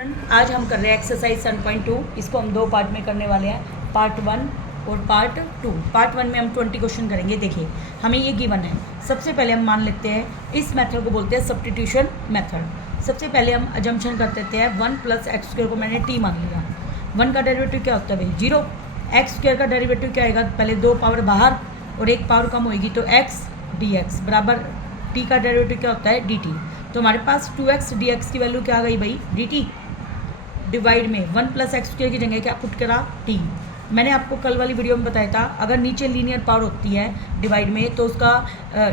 आज हम कर रहे हैं एक्सरसाइज 7.2। इसको हम दो पार्ट में करने वाले हैं, पार्ट 1 और पार्ट 2। पार्ट 1 में हम 20 क्वेश्चन करेंगे। देखिए हमें ये गिवन है। सबसे पहले हम मान लेते हैं इस मेथड को बोलते हैं सब्स्टिट्यूशन मेथड। सबसे पहले हम अजम्पशन कर देते हैं 1 + x² को मैंने t मान लिया। 1 का डेरिवेटिव क्या होता है भाई 0। x² का डेरिवेटिव क्या आएगा, पहले 2 पावर बाहर और 1 पावर कम होएगी तो x dx बराबर t का डेरिवेटिव क्या होता है dt। तो हमारे पास 2x dx की वैल्यू क्या आ गई भाई dt। डिवाइड में 1 + x² की जगह क्या पुट करा t। मैंने आपको कल वाली वीडियो में बताया था अगर नीचे लीनियर पावर होती है डिवाइड में तो उसका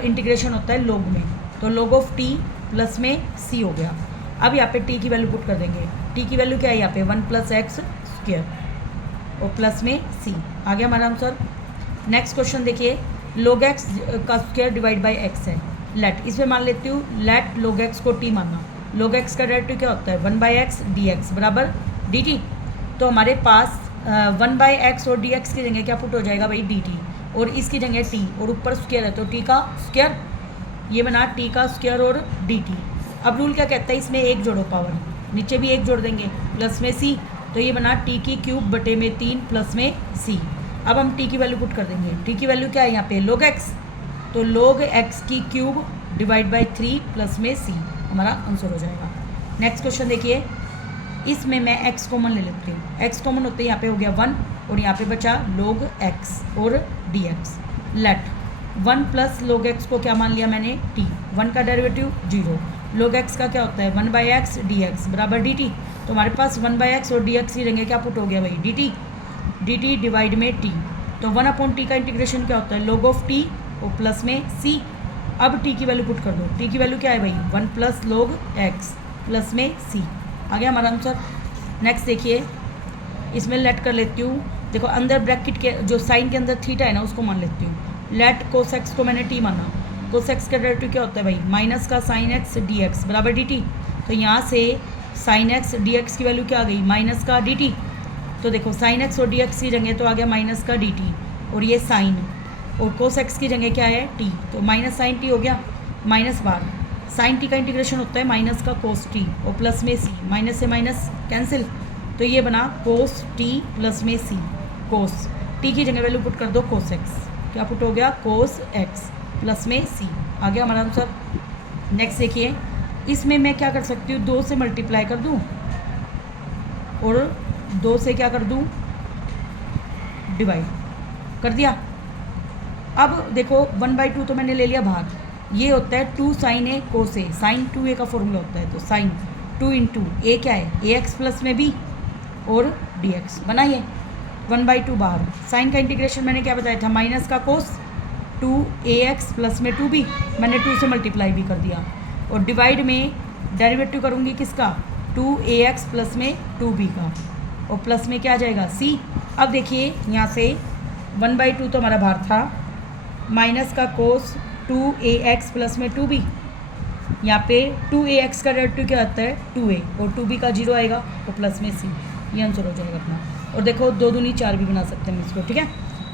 इंटीग्रेशन होता है लॉग में। तो log ऑफ t प्लस में c हो गया। अब यहाँ पे t की वैल्यू पुट कर देंगे। t की वैल्यू क्या है यहाँ पे 1 + x² और प्लस में c आ गया हमारा आंसर। नेक्स्ट क्वेश्चन देखिए, log x का स्क्वायर डिवाइड बाई x है। लेट इसमें मान लेती हूँ लेट log x को t मानना। log x का डेरिवेटिव क्या होता है 1/x dx बराबर dt। तो हमारे पास 1/x और dx की जगह क्या पुट हो जाएगा भाई dt और इसकी जगह t और ऊपर स्क्वायर है तो t का स्क्वायर। ये बना t का स्क्वायर और dt। अब रूल क्या कहता है इसमें एक जोड़ो पावर, नीचे भी एक जोड़ देंगे प्लस में c। तो ये बना t³ बटे में 3 प्लस में c। अब हम t की वैल्यू पुट कर देंगे। t की वैल्यू क्या है यहाँ पे log x। तो log x³ divide by 3 plus में c हमारा आंसर हो जाएगा। नेक्स्ट क्वेश्चन देखिए, इसमें मैं x कॉमन ले लेती हूँ। x कॉमन होते ही यहाँ पे हो गया 1 और यहाँ पे बचा log x और dx। लेट 1 + log x को क्या मान लिया मैंने t। 1 का डेरिवेटिव 0। log x का क्या होता है 1/x dx बराबर dt। तो हमारे पास 1/x और dx की जगह क्या पुट हो गया भाई dt डिवाइड में t। तो 1/t का इंटीग्रेशन क्या होता है log ऑफ t और प्लस में c। अब t की वैल्यू पुट कर दो। t की वैल्यू क्या है भाई 1 + log x प्लस में c आ गया हमारा आंसर। नेक्स्ट देखिए, इसमें लेट कर लेती हूँ। देखो अंदर ब्रैकेट के जो साइन के अंदर थीटा है ना उसको मान लेती हूँ। लेट cos x को मैंने t माना। cos x का डेरिवेटिव क्या होता है भाई माइनस का sin x dx बराबर dt। तो यहाँ से sin x dx की वैल्यू क्या आ गई माइनस का dt। तो देखो sin x और dx की जगह तो आ गया माइनस का dt और ये साइन और cos x की जगह क्या है t। तो माइनस साइन t हो गया माइनस बार। साइन t का इंटीग्रेशन होता है माइनस का cos t और प्लस में c। माइनस से माइनस कैंसिल तो ये बना cos t प्लस में c। cos t की जगह वैल्यू पुट कर दो cos x। क्या पुट हो गया cos x प्लस में c आ गया हमारा आंसर। नेक्स्ट देखिए, इसमें मैं क्या कर सकती हूँ 2 से मल्टीप्लाई कर दूँ और 2 से क्या कर दूँ डिवाइड कर दिया। अब देखो 1/2 तो मैंने ले लिया बाहर। ये होता है 2 sin a cos a। sin 2a का फॉर्मूला होता है तो sin 2 × a क्या है ax प्लस में b और dx बनाइए 1/2 बाहर। साइन का इंटीग्रेशन मैंने क्या बताया था माइनस का cos 2ax प्लस में 2b मैंने 2 से मल्टीप्लाई भी कर दिया और डिवाइड में डेरिवेटिव करूँगी किसका 2ax प्लस में 2b का और प्लस में क्या आ जाएगा c। अब देखिए यहाँ से 1/2 तो हमारा बाहर था माइनस का cos 2ax प्लस में 2b। यहाँ पे 2ax का डेरिवेटिव क्या आता है 2a और 2b का 0 आएगा तो प्लस में c। ये आंसर हो जाएगा अपना। और देखो 2 दूनी 4 भी बना सकते हैं इसको, ठीक है।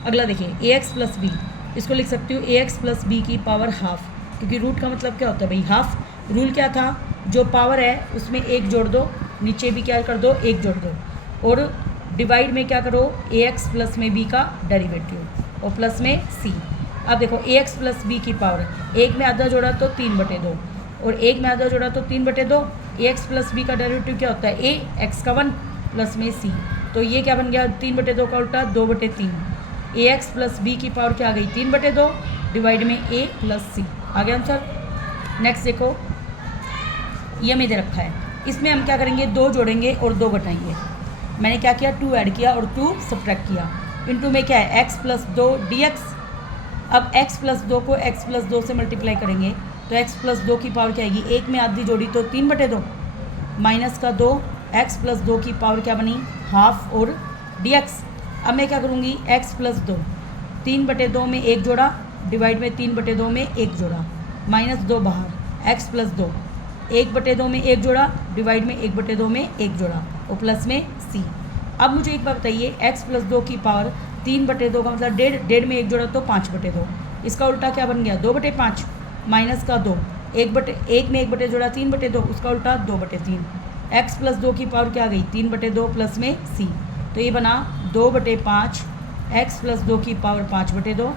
अगला देखिए ax प्लस b, इसको लिख सकती हूँ ax प्लस b की पावर हाफ, क्योंकि रूट का मतलब क्या होता है भाई हाफ। रूल क्या था जो पावर है उसमें एक जोड़ दो, नीचे भी क्या कर दो एक जोड़ दो और डिवाइड में क्या करो ax प्लस में b का डेरिवेटिव और प्लस में c। अब देखो ax प्लस b की पावर एक में आधा जोड़ा तो 3/2 और एक में आधा जोड़ा तो 3/2। ax प्लस b का डेरिवेटिव क्या होता है a x का 1 प्लस में c। तो ये क्या बन गया 3/2 का उल्टा 2/3। ax प्लस b की पावर क्या आ गई 3/2 डिवाइड में a प्लस c आ गया आंसर। नेक्स्ट देखो, ये मैंने रखा है, इसमें हम क्या करेंगे 2 जोड़ेंगे और 2 घटाएंगे। मैंने क्या किया 2 ऐड किया और 2 सब्ट्रैक्ट किया। इनटू में क्या है x प्लस 2 dx। अब x प्लस 2 को x प्लस 2 से मल्टीप्लाई करेंगे तो x प्लस 2 की पावर क्या आएगी एक में आधी जोड़ी तो 3/2 माइनस का 2 x प्लस 2 की पावर क्या बनी हाफ और dx। अब मैं क्या करूँगी x प्लस 2 3/2 में एक जोड़ा डिवाइड में 3/2 में एक जोड़ा माइनस 2 बाहर x प्लस 2 1/2 में एक जोड़ा डिवाइड में 1/2 में एक जोड़ा और प्लस में c। अब मुझे एक बात बताइए x प्लस 2 की पावर 3/2 का मतलब 1.5 में एक जोड़ा तो 5/2। इसका उल्टा क्या बन गया 2/5 माइनस का 2 1 में 1 जोड़ा 3/2 उसका उल्टा 2/3। x प्लस 2 की पावर क्या आ गई 3/2 प्लस में c, तो ये बना 2/5 x प्लस 2 की पावर 5/2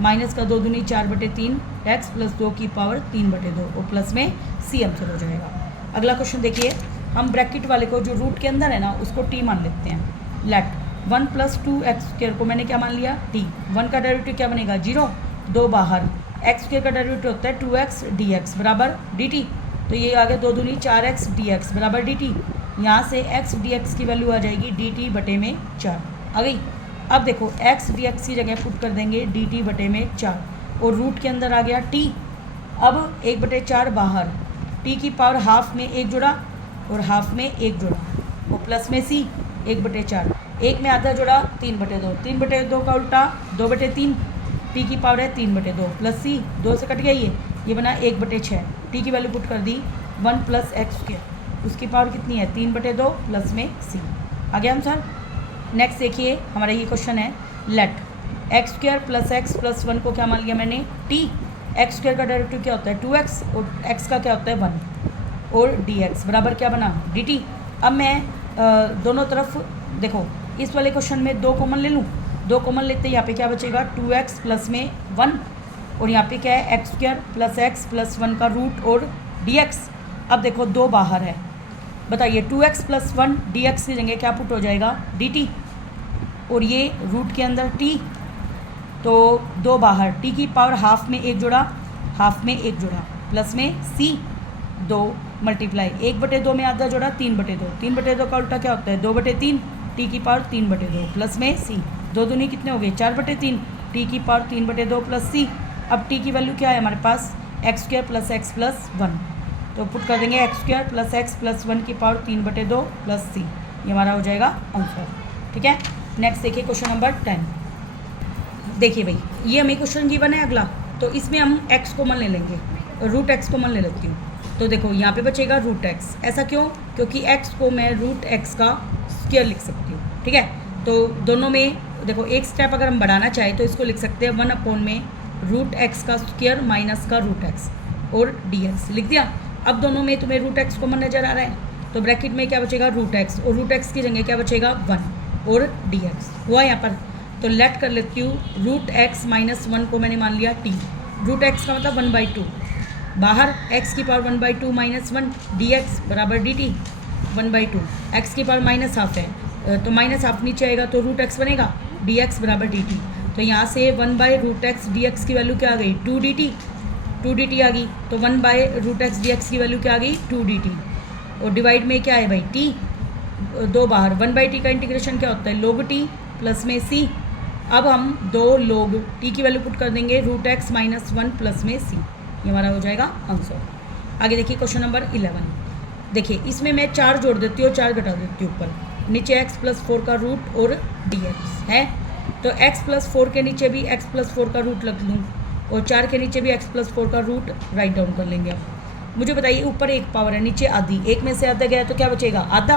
माइनस का 2 दूनी 4/3 x प्लस 2 की पावर 3/2 और प्लस में c आंसर हो जाएगा। अगला क्वेश्चन देखिए, हम ब्रैकेट वाले को जो रूट के अंदर है ना उसको t मान लेते हैं। लेट 1 प्लस 2x² को मैंने क्या मान लिया t, 1 का डेरिवेटिव क्या बनेगा 0, 2 बाहर, x² का डेरिवेटिव होता है 2x dx बराबर dt, तो ये आ गया 2 दूनी 4x dx बराबर dt। यहाँ से x dx की वैल्यू आ जाएगी dt/4 आ गई। अब देखो x dx की जगह पुट कर देंगे dt/4 और रूट के अंदर आ गया t। अब 1/4 बाहर, t की पावर हाफ में एक जोड़ा और हाफ में एक जोड़ा और प्लस में c 1/4, एक में आधा जोड़ा 3/2, 3/2 का उल्टा 2/3, t की पावर है 3/2 प्लस c, 2 से कट गया ये बना 1/6, t की वैल्यू पुट कर दी 1 प्लस x², उसकी पावर कितनी है 3/2 प्लस में c। आ गया आंसर। नेक्स्ट देखिए हमारा ये क्वेश्चन है, late x² plus x plus 1 को क्या मान लिया मैंने t, x² का डेरिवेटिव क्या होता है 2x और x का क्या होता है 1 और dx बराबर क्या बना dt। अब मैं दोनों तरफ देखो इस वाले क्वेश्चन में 2 कॉमन ले लूँ, 2 कॉमन लेते यहाँ पे क्या बचेगा 2x प्लस में 1 और यहाँ पे क्या है x² प्लस x प्लस 1 का रूट और dx। अब देखो 2 बाहर है, बताइए 2x प्लस 1 dx की जगह क्या पुट हो जाएगा dt और ये रूट के अंदर t, तो 2 बाहर, t की पावर हाफ में एक जोड़ा, हाफ में एक जोड़ा प्लस में c, 2 मल्टीप्लाई 1/2 में आधा जोड़ा 3/2, 3/2 का उल्टा क्या होता है 2/3, t की पावर 3/2 प्लस में c, 2 दूनी कितने हो गए 4/3, t की पावर 3/2 प्लस c। अब t की वैल्यू क्या है हमारे पास x² प्लस x प्लस 1, तो पुट कर देंगे x² प्लस x प्लस 1 की पावर 3/2 प्लस c, ये हमारा हो जाएगा आंसर। ठीक है, नेक्स्ट देखिए क्वेश्चन नंबर 10। देखिए भाई ये हमें क्वेश्चन गिवन है अगला, तो इसमें हम x कॉमन ले लेंगे, रूट x कॉमन ले लेती हूँ, तो देखो यहाँ पे बचेगा रूट x। ऐसा क्यों, क्योंकि x को मैं रूट x का स्क्वायर लिख सकती हूँ। ठीक है, तो दोनों में देखो एक स्टेप अगर हम बढ़ाना चाहें तो इसको लिख सकते हैं 1 में रूट x का स्क्वायर माइनस का रूट x और dx लिख दिया। अब दोनों में तुम्हें रूट x कॉमन नज़र आ रहा है, तो ब्रैकेट में क्या बचेगा रूट x और रूट x की जगह क्या बचेगा 1 और dx हुआ यहाँ पर। तो लेट कर लेती हूँ रूट x माइनस 1 को मैंने मान लिया t, रूट x का मतलब 1/2 बाहर, x की पावर 1/2 माइनस 1 dx बराबर dt 1/2, x की पावर माइनस हाफ है तो माइनस हाफ नीचे आएगा तो रूट x बनेगा dx बराबर dt। तो यहाँ से 1/√x dx की वैल्यू क्या आ गई 2dt आ गई, तो 1/√x dx की वैल्यू क्या आ गई 2dt और डिवाइड में क्या है भाई t, 2 बाहर, 1/t का इंटीग्रेशन क्या होता है log t प्लस में c। अब हम 2 log t की वैल्यू पुट कर देंगे रूट x माइनस 1 प्लस में c, ये हमारा हो जाएगा आंसर। आगे देखिए क्वेश्चन नंबर 11। देखिए इसमें मैं 4 जोड़ देती हूँ 4 घटा देती हूँ ऊपर, नीचे x प्लस 4 का रूट और dx है, तो x प्लस 4 के नीचे भी x प्लस 4 का रूट रख लूँ और 4 के नीचे भी x प्लस 4 का रूट राइट डाउन कर लेंगे। अब मुझे बताइए ऊपर एक पावर है नीचे आधी, एक में से आधा गया तो क्या बचेगा आधा,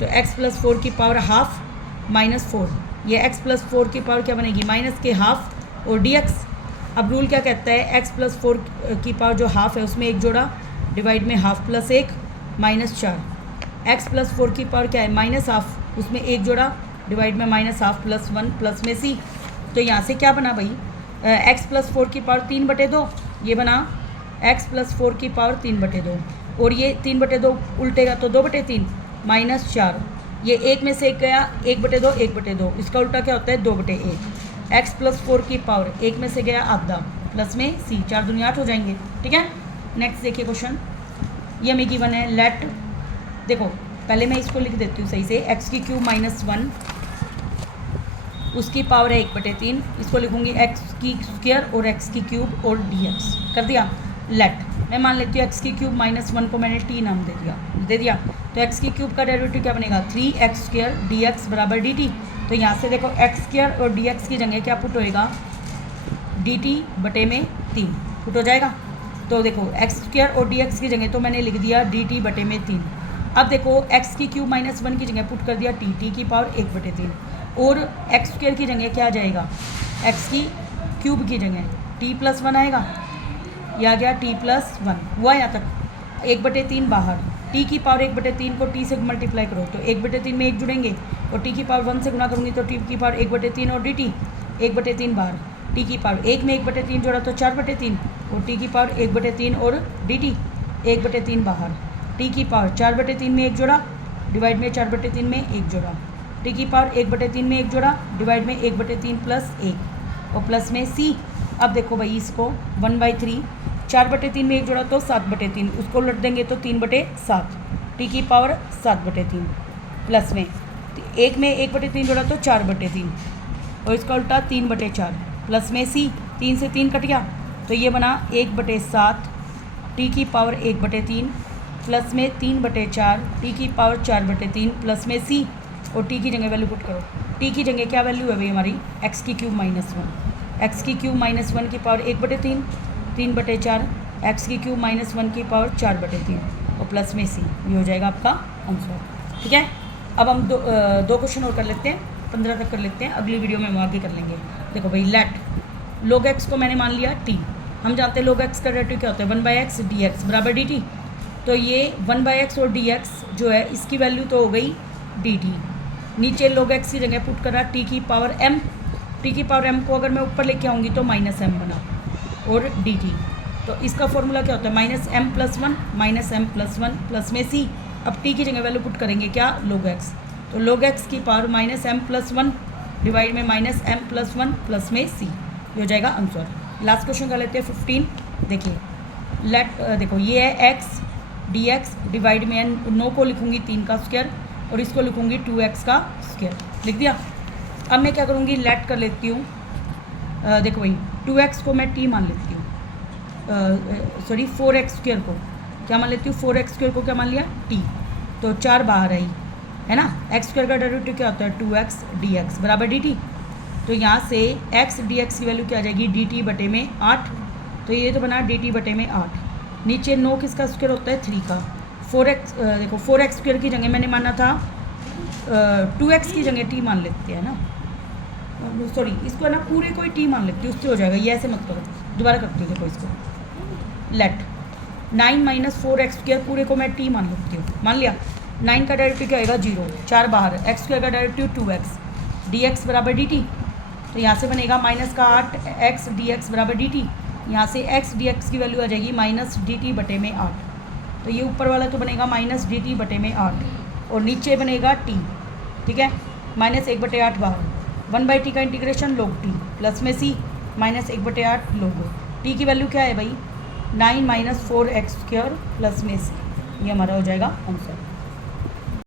तो x प्लस 4 की पावर हाफ माइनस 4, ये x प्लस 4 की पावर क्या बनेगी माइनस के हाफ और dx। अब रूल क्या कहता है x प्लस 4 की पावर जो हाफ है उसमें एक जोड़ा, डिवाइड में half plus 1 minus 4, x plus 4 की पावर क्या है माइनस हाफ, उसमें एक जोड़ा, डिवाइड में माइनस हाफ प्लस 1 प्लस में c। तो यहाँ से क्या बना भाई x प्लस 4 की पावर 3/2, ये बना x प्लस 4 की पावर 3/2 और ये 3/2 उल्टेगा तो 2/3 माइनस 4, ये एक में से एक गया 1/2 1/2, इसका उल्टा क्या होता है 2/1, x प्लस 4 की पावर एक में से गया आधा प्लस में c, 4 दूनी 8 हो जाएंगे। ठीक है, नेक्स्ट देखिए क्वेश्चन, ये हमें गिवन है लेट, देखो पहले मैं इसको लिख देती हूँ सही से, x³ माइनस 1 उसकी पावर है 1/3, इसको लिखूँगी x³ और x³ और dx कर दिया। लेट मैं मान लेती हूँ x³ माइनस 1 को मैंने t नाम दे दिया, तो x³ का डेरिवेटिव क्या बनेगा 3x² dx बराबर dt। तो यहाँ से देखो x² और dx की जगह क्या पुट होएगा dt/3 पुट हो जाएगा। तो देखो x² और dx की जगह तो मैंने लिख दिया dt/3। अब देखो x³ माइनस 1 की जगह पुट कर दिया t की पावर 1/3 और x² की जगह क्या आ जाएगा x³ की जगह t प्लस 1 आएगा, यह आ गया t प्लस 1 हुआ यहाँ तक, 1/3 बाहर, टी की पावर 1/3 को टी से मल्टीप्लाई करो तो 1/3 में 1 जुड़ेंगे, और टी की पावर 1 से गुना करूँगी तो टी की पावर 1/3 और डी टी 1/3 बाहर। टी की पावर 1 में 1/3 जोड़ा तो 4/3, और टी की पावर 1/3 और डी टी 1/3 बाहर। टी की पावर 4/3 में 1 जोड़ा, डिवाइड में 4/3 में 1 जोड़ा। टी की पावर 1/3 में 1 जोड़ा, डिवाइड में 1/3 प्लस 1, और प्लस में सी। अब देखो भाई इसको 1/3, 4/3 में 1 जोड़ा तो 7/3, उसको उलट देंगे तो 3/7। टी की पावर 7/3 प्लस में 1 में 1/3 जोड़ा तो 4/3, और इसका उल्टा 3/4 प्लस में सी। 3 से 3 कट गया तो ये बना 1/7 टी की पावर 1/3 प्लस में 3/4 टी की पावर 4/3 प्लस में सी, और टी की जगह वैल्यू पुट करो। टी की जगह क्या वैल्यू है भाई हमारी, एक्स की क्यूब माइनस 1। एक्स की क्यूब माइनस 1 की पावर 1/3, 3/4 एक्स की क्यूब माइनस 1 की पावर 4/3, और प्लस में सी। ये हो जाएगा आपका आंसर। ठीक है, अब हम दो क्वेश्चन और कर लेते हैं, 15 तक कर लेते हैं, अगली वीडियो में हम आगे कर लेंगे। देखो भाई लेट log x को मैंने मान लिया t। हम जानते हैं log x का डेरिवेटिव क्या होता है, 1/x dx बराबर dt। तो ये 1/x और dx जो है इसकी वैल्यू तो हो गई dt। नीचे log x की जगह पुट करा t की पावर m। t की पावर m को अगर मैं ऊपर लेके आऊँगी तो -m बना, और dt। तो इसका फॉर्मूला क्या होता है, -m+1 प्लस में c। अब t की जगह वैल्यू पुट करेंगे क्या, log x। तो log x की पावर -m+1 डिवाइड में -m+1 प्लस में c। ये हो जाएगा आंसर। लास्ट क्वेश्चन कर लेते हैं 15। देखिए देखो ये है x dx, डिवाइड में 9 को लिखूँगी 3 का स्क्वायर, और इसको लिखूँगी 2x का स्क्वायर। लिख दिया। अब मैं क्या करूँगी, लेट कर लेती हूँ। देखो भाई 2x को मैं t मान लेती हूँ, सॉरी 4x स्क्वायर को क्या मान लेती हूँ, 4x स्क्वायर को क्या मान लिया t। तो 4 बाहर आई है ना। x स्क्वायर का डेरिवेटिव क्या होता है, 2x dx बराबर dt। तो यहाँ से x dx की वैल्यू क्या आ जाएगी, dt बटे में 8। तो ये तो बना dt बटे में 8। नीचे 9 किसका स्क्वायर होता है, 3 का। 4x देखो 4x स्क्वायर की जगह मैंने माना था 2x की जगह t मान लेते हैं ना, सॉरी इसको है ना पूरे को ही t मान लेती हूँ, उससे हो जाएगा। ये ऐसे मत करो, दोबारा करती हूँ। देखो इसको लेट 9 - 4x स्क्वायर पूरे को मैं t मान लेती हूँ, मान लिया। 9 का डेरिवेटिव क्या आएगा, 0, 4 बाहर। x स्क्वायर का डेरिवेटिव 2x dx बराबर dt। तो यहाँ से बनेगा -8x dx बराबर dt। यहाँ से x dx की वैल्यू आ जाएगी -dt बटे में 8। तो ये ऊपर वाला तो बनेगा -dt बटे में 8, और नीचे बनेगा t। ठीक है, -1/8 बाहर। 1/t का इंटीग्रेशन log t प्लस में c -1/8 log t की वैल्यू क्या है भाई, 9 - 4x स्क्वायर प्लस में c। ये हमारा हो जाएगा आंसर।